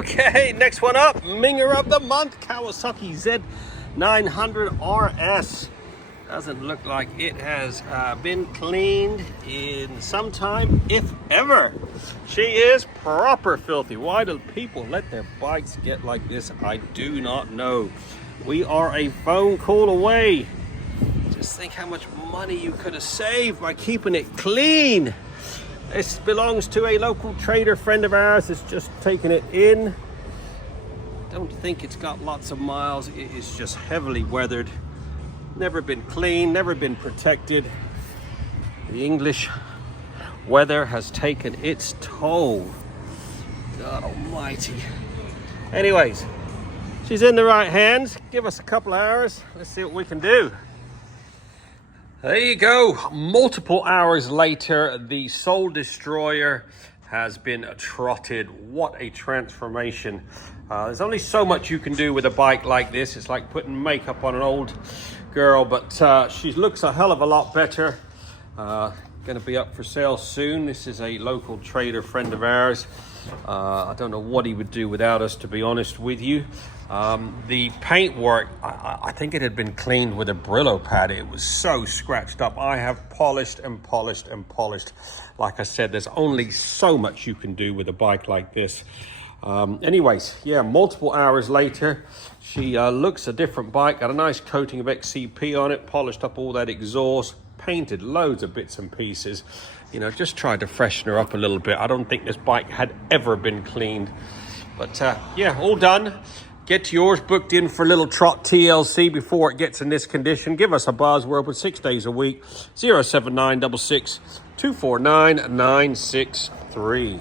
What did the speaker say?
Okay, next one up, Minger of the month, Kawasaki Z900 RS. Doesn't look like it has been cleaned in some time, if ever. She is proper filthy. Why do people let their bikes get like this? I do not know. We are a phone call away. Just think how much money you could have saved by keeping it clean. This belongs to a local trader friend of ours. It's just taken it in. Don't think it's got lots of miles. It is just heavily weathered. Never been clean, never been protected. The English weather has taken its toll. God almighty. Anyways, she's in the right hands. Give us a couple hours. Let's see what we can do. There you go. Multiple hours later, the Soul Destroyer has been trotted. What a transformation. There's only so much you can do with a bike like this. It's like putting makeup on an old girl, but she looks a hell of a lot better. Going to be up for sale soon. This is a local trader friend of ours. I don't know what he would do without us, to be honest with you. The paintwork, I think it had been cleaned with a Brillo pad. It was so scratched up. I have polished and polished and polished. Like I said, there's only so much you can do with a bike like this. Anyways, yeah, multiple hours later, she looks a different bike. Got a nice coating of XCP on it, polished up all that exhaust, painted loads of bits and pieces. You know, just tried to freshen her up a little bit. I don't think this bike had ever been cleaned. But yeah, all done. Get yours booked in for a little trot TLC before it gets in this condition. Give us a buzz. We're open 6 days a week. 07966 249 963.